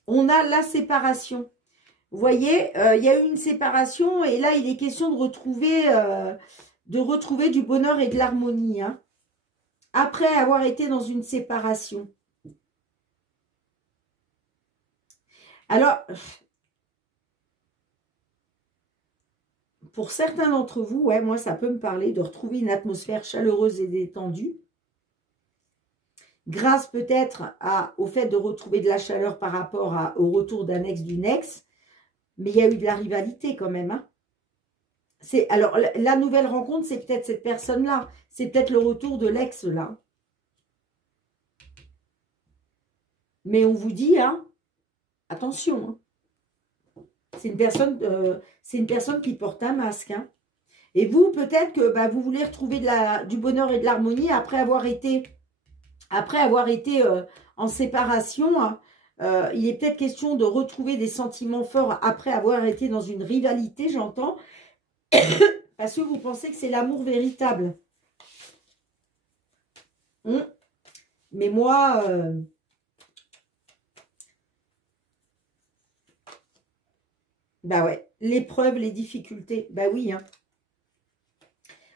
On a la séparation. Vous voyez, il y a eu une séparation et là, il est question de retrouver du bonheur et de l'harmonie. Hein, après avoir été dans une séparation. Alors, pour certains d'entre vous, ouais, moi, ça peut me parler de retrouver une atmosphère chaleureuse et détendue. Grâce peut-être au fait de retrouver de la chaleur par rapport au retour d'un ex d'une ex. Mais il y a eu de la rivalité quand même. Hein. Alors, la nouvelle rencontre, c'est peut-être cette personne-là. C'est peut-être le retour de l'ex là. Mais on vous dit, hein, attention. Hein. C'est une personne qui porte un masque. Hein. Et vous, peut-être que vous voulez retrouver du bonheur et de l'harmonie après avoir été en séparation. Hein. Il est peut-être question de retrouver des sentiments forts après avoir été dans une rivalité, j'entends. Parce que vous pensez que c'est l'amour véritable. Mais moi... ouais, l'épreuve, les difficultés. Oui, hein.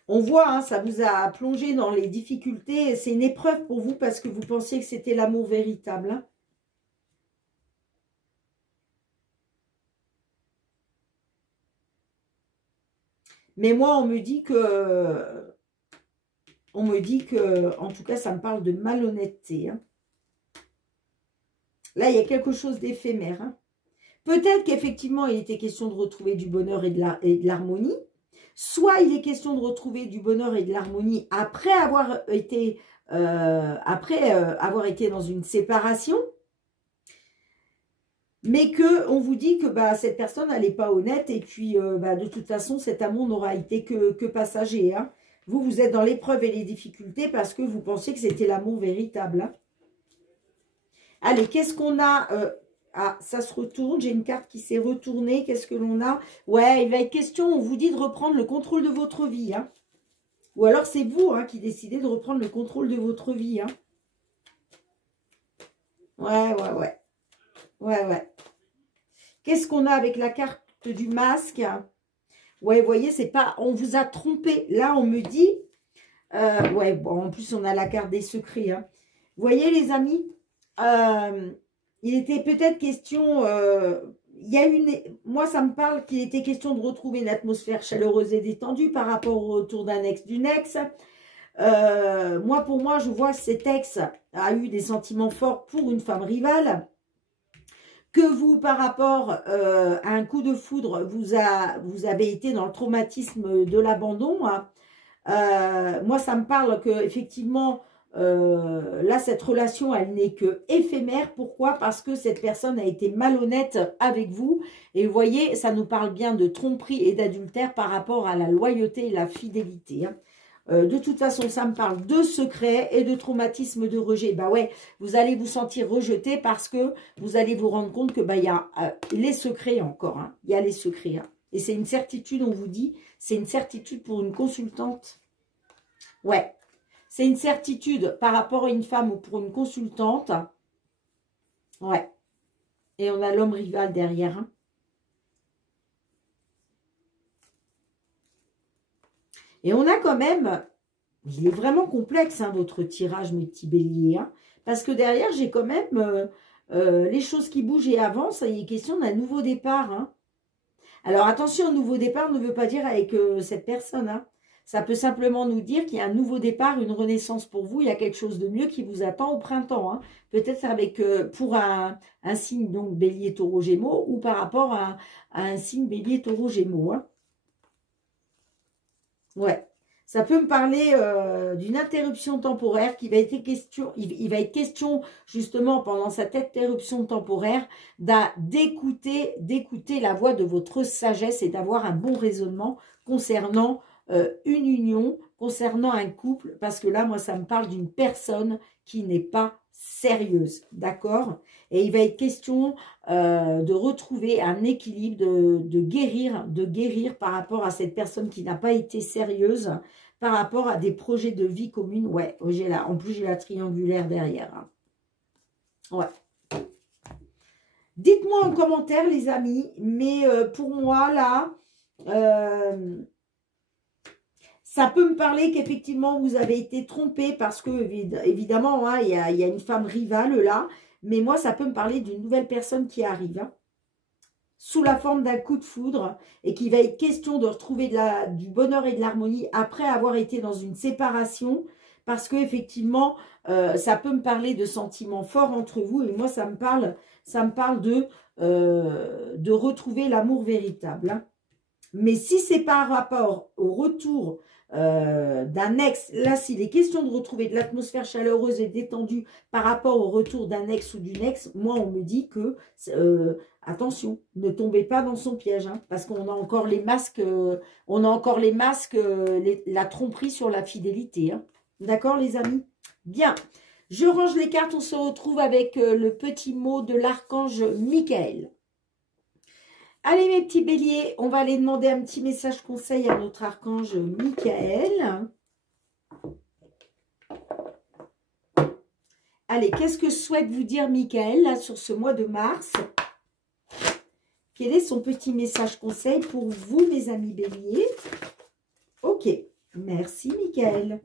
On voit, hein, ça vous a plongé dans les difficultés. C'est une épreuve pour vous parce que vous pensiez que c'était l'amour véritable. Hein. Mais moi, on me dit que, en tout cas, ça me parle de malhonnêteté. Hein. Là, il y a quelque chose d'éphémère. Hein. Peut-être qu'effectivement, il était question de retrouver du bonheur et de l'harmonie. Soit il est question de retrouver du bonheur et de l'harmonie après avoir été dans une séparation. Mais qu'on vous dit que cette personne, elle n'est pas honnête. Et puis, de toute façon, cet amour n'aura été que passager. Hein. Vous êtes dans l'épreuve et les difficultés parce que vous pensiez que c'était l'amour véritable. Hein. Allez, qu'est-ce qu'on a ça se retourne. J'ai une carte qui s'est retournée. Qu'est-ce que l'on a? Ouais, il va être question, on vous dit de reprendre le contrôle de votre vie. Hein. Ou alors, c'est vous qui décidez de reprendre le contrôle de votre vie. Hein. Ouais. Ouais. Qu'est-ce qu'on a avec la carte du masque? Ouais, vous voyez, c'est pas... On vous a trompé. Là, on me dit... ouais, bon, en plus, on a la carte des secrets. Hein. Vous voyez, les amis, il était peut-être question... moi, ça me parle qu'il était question de retrouver une atmosphère chaleureuse et détendue par rapport au retour d'un ex, d'une ex. Pour moi, je vois que cet ex a eu des sentiments forts pour une femme rivale. Que vous, par rapport à un coup de foudre, vous avez été dans le traumatisme de l'abandon. Hein. Moi, ça me parle que effectivement, là, cette relation, elle n'est que éphémère. Pourquoi? Parce que cette personne a été malhonnête avec vous. Et vous voyez, ça nous parle bien de tromperie et d'adultère par rapport à la loyauté et la fidélité. Hein. De toute façon, ça me parle de secrets et de traumatisme de rejet. Ouais, vous allez vous sentir rejeté parce que vous allez vous rendre compte que il y a les secrets encore. Hein. Il y a les secrets. Hein. Et c'est une certitude, on vous dit, c'est une certitude pour une consultante. Ouais, c'est une certitude par rapport à une femme ou pour une consultante. Ouais. Et on a l'homme rival derrière. Hein. Et on a quand même, il est vraiment complexe, hein, votre tirage, mes petits béliers. Hein, parce que derrière, j'ai quand même les choses qui bougent et avancent. Il est question d'un nouveau départ. Hein. Alors attention, nouveau départ ne veut pas dire avec cette personne. Hein. Ça peut simplement nous dire qu'il y a un nouveau départ, une renaissance pour vous. Il y a quelque chose de mieux qui vous attend au printemps. Hein. Peut-être avec pour un signe donc bélier, taureau, gémeaux ou par rapport à un signe bélier, taureau, gémeaux. Hein. Ouais, Ça peut me parler d'une interruption temporaire qui va être question, il va être question justement pendant cette interruption temporaire d'écouter la voix de votre sagesse et d'avoir un bon raisonnement concernant une union, concernant un couple, parce que là, moi, ça me parle d'une personne qui n'est pas sérieuse, d'accord? Et il va être question de retrouver un équilibre, de guérir par rapport à cette personne qui n'a pas été sérieuse, par rapport à des projets de vie commune. Ouais, en plus j'ai la triangulaire derrière. Hein. Ouais. Dites-moi en commentaire les amis, mais pour moi là, ça peut me parler qu'effectivement vous avez été trompé parce que évidemment hein, il y a une femme rivale là, mais moi ça peut me parler d'une nouvelle personne qui arrive. Hein, sous la forme d'un coup de foudre, et qu'il va être question de retrouver du bonheur et de l'harmonie après avoir été dans une séparation, parce que effectivement, ça peut me parler de sentiments forts entre vous, et moi, ça me parle de retrouver l'amour véritable. Hein. Mais si c'est par rapport au retour d'un ex, là, s'il est question de retrouver de l'atmosphère chaleureuse et détendue par rapport au retour d'un ex ou d'une ex, moi, on me dit que, attention, ne tombez pas dans son piège, hein, parce qu'on a encore les masques, la tromperie sur la fidélité. Hein. D'accord, les amis? Bien. Je range les cartes, on se retrouve avec le petit mot de l'archange Michael. Allez mes petits béliers, on va aller demander un petit message conseil à notre archange Michael. Allez, qu'est-ce que souhaite vous dire Michael là sur ce mois de mars? Quel est son petit message conseil pour vous mes amis béliers? Ok, merci Michael.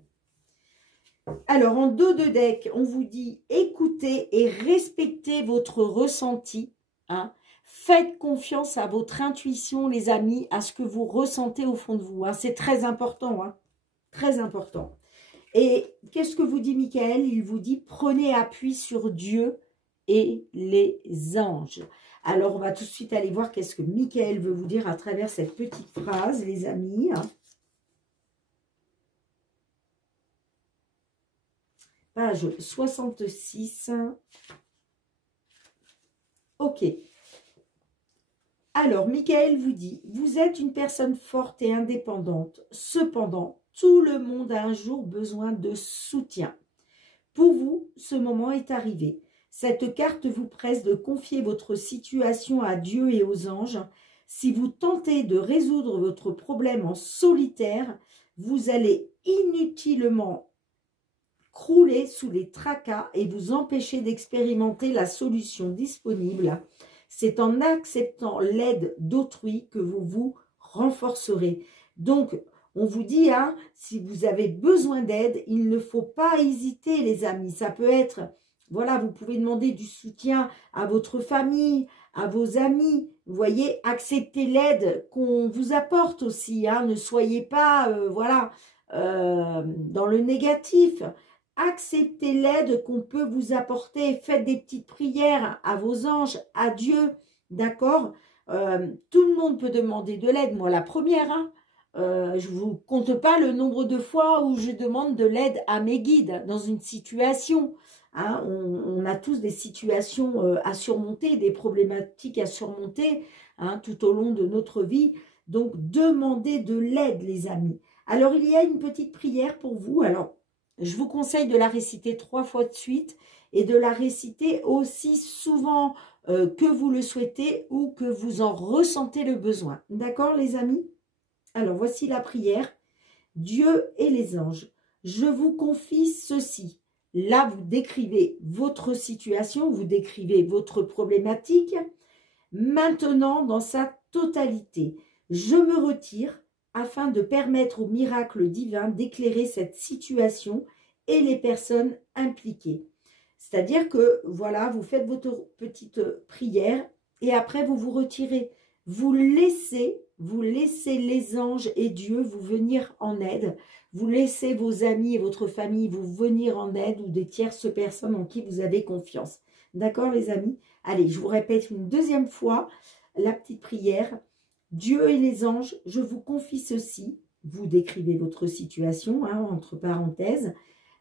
Alors en dos de deck, on vous dit écoutez et respectez votre ressenti. Hein. Faites confiance à votre intuition, les amis, à ce que vous ressentez au fond de vous. Hein. C'est très important, hein. Très important. Et qu'est-ce que vous dit Michael? Il vous dit prenez appui sur Dieu et les anges. Alors, on va tout de suite aller voir qu'est-ce que Michael veut vous dire à travers cette petite phrase, les amis. Page 66. Ok. Alors, Michael vous dit, vous êtes une personne forte et indépendante. Cependant, tout le monde a un jour besoin de soutien. Pour vous, ce moment est arrivé. Cette carte vous presse de confier votre situation à Dieu et aux anges. Si vous tentez de résoudre votre problème en solitaire, vous allez inutilement crouler sous les tracas et vous empêcher d'expérimenter la solution disponible. C'est en acceptant l'aide d'autrui que vous vous renforcerez. Donc, on vous dit, hein, si vous avez besoin d'aide, il ne faut pas hésiter, les amis. Ça peut être, voilà, vous pouvez demander du soutien à votre famille, à vos amis. Vous voyez, acceptez l'aide qu'on vous apporte aussi. Hein, ne soyez pas, voilà, dans le négatif. Acceptez l'aide qu'on peut vous apporter. Faites des petites prières à vos anges, à Dieu, d'accord? Tout le monde peut demander de l'aide. Moi, la première, hein, je ne vous compte pas le nombre de fois où je demande de l'aide à mes guides dans une situation. Hein, on a tous des situations à surmonter, des problématiques à surmonter hein, tout au long de notre vie. Donc, demandez de l'aide, les amis. Alors, il y a une petite prière pour vous. Alors, je vous conseille de la réciter 3 fois de suite et de la réciter aussi souvent que vous le souhaitez ou que vous en ressentez le besoin. D'accord, les amis? Alors, voici la prière. Dieu et les anges, je vous confie ceci. Là, vous décrivez votre situation, vous décrivez votre problématique. Maintenant, dans sa totalité, je me retire afin de permettre au miracle divin d'éclairer cette situation et les personnes impliquées. C'est-à-dire que, voilà, vous faites votre petite prière et après vous vous retirez. Vous laissez les anges et Dieu vous venir en aide. Vous laissez vos amis et votre famille vous venir en aide ou des tierces personnes en qui vous avez confiance. D'accord, les amis? Allez, je vous répète une deuxième fois la petite prière. Dieu et les anges, je vous confie ceci. vous décrivez votre situation, hein, entre parenthèses.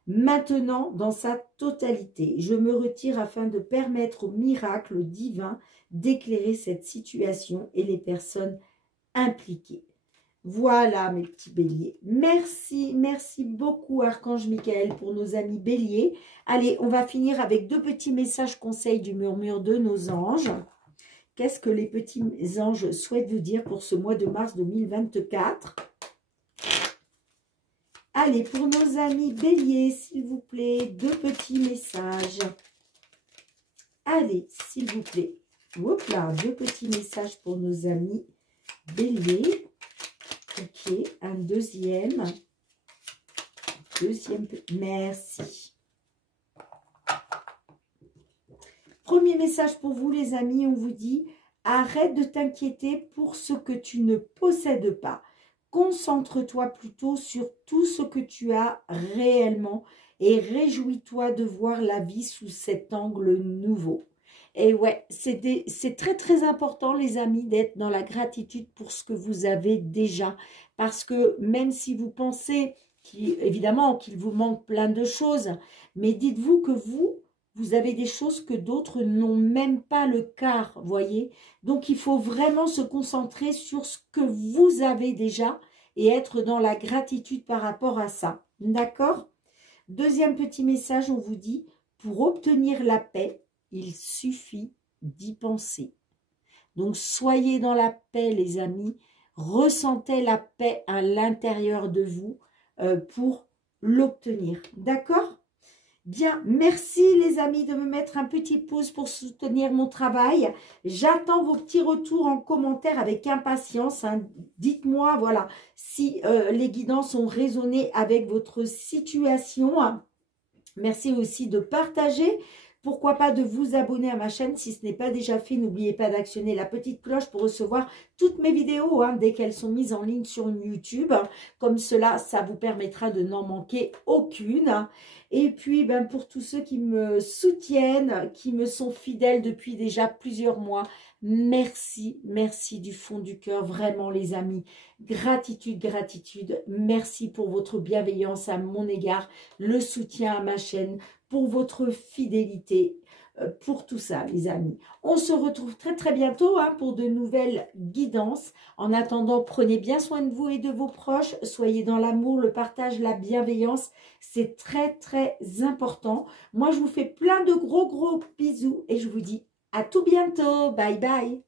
Maintenant, dans sa totalité, je me retire afin de permettre au miracle divin d'éclairer cette situation et les personnes impliquées. Voilà mes petits béliers. Merci, merci beaucoup Archange Michael pour nos amis béliers. Allez, on va finir avec 2 petits messages conseils du murmure de nos anges. Qu'est-ce que les petits anges souhaitent vous dire pour ce mois de mars 2024 ? Allez, pour nos amis béliers, s'il vous plaît, 2 petits messages. Allez, s'il vous plaît. Hop là, 2 petits messages pour nos amis béliers. Ok, un deuxième. Merci. Premier message pour vous les amis, on vous dit, arrête de t'inquiéter pour ce que tu ne possèdes pas. Concentre-toi plutôt sur tout ce que tu as réellement et réjouis-toi de voir la vie sous cet angle nouveau. Et ouais, c'est très très important les amis d'être dans la gratitude pour ce que vous avez déjà. Parce que même si vous pensez évidemment qu'il vous manque plein de choses, mais dites-vous que vous avez des choses que d'autres n'ont même pas le quart, voyez. Donc il faut vraiment se concentrer sur ce que vous avez déjà et être dans la gratitude par rapport à ça. D'accord ? Deuxième petit message, on vous dit, pour obtenir la paix, il suffit d'y penser. Donc, soyez dans la paix, les amis. Ressentez la paix à l'intérieur de vous pour l'obtenir. D'accord ? Bien, merci les amis de me mettre un petit pouce pour soutenir mon travail. J'attends vos petits retours en commentaire avec impatience. Hein. Dites-moi, voilà, si les guidances ont résonné avec votre situation. Merci aussi de partager. Pourquoi pas de vous abonner à ma chaîne si ce n'est pas déjà fait. N'oubliez pas d'actionner la petite cloche pour recevoir toutes mes vidéos hein, dès qu'elles sont mises en ligne sur YouTube. Comme cela, ça vous permettra de n'en manquer aucune. Et puis, ben, pour tous ceux qui me soutiennent, qui me sont fidèles depuis déjà plusieurs mois, merci, merci du fond du cœur, vraiment les amis. Gratitude, gratitude. Merci pour votre bienveillance à mon égard, le soutien à ma chaîne, pour votre fidélité, pour tout ça les amis. On se retrouve très très bientôt hein, pour de nouvelles guidances. En attendant, prenez bien soin de vous et de vos proches. Soyez dans l'amour, le partage, la bienveillance. C'est très très important. Moi, je vous fais plein de gros bisous et je vous dis à tout bientôt. Bye bye.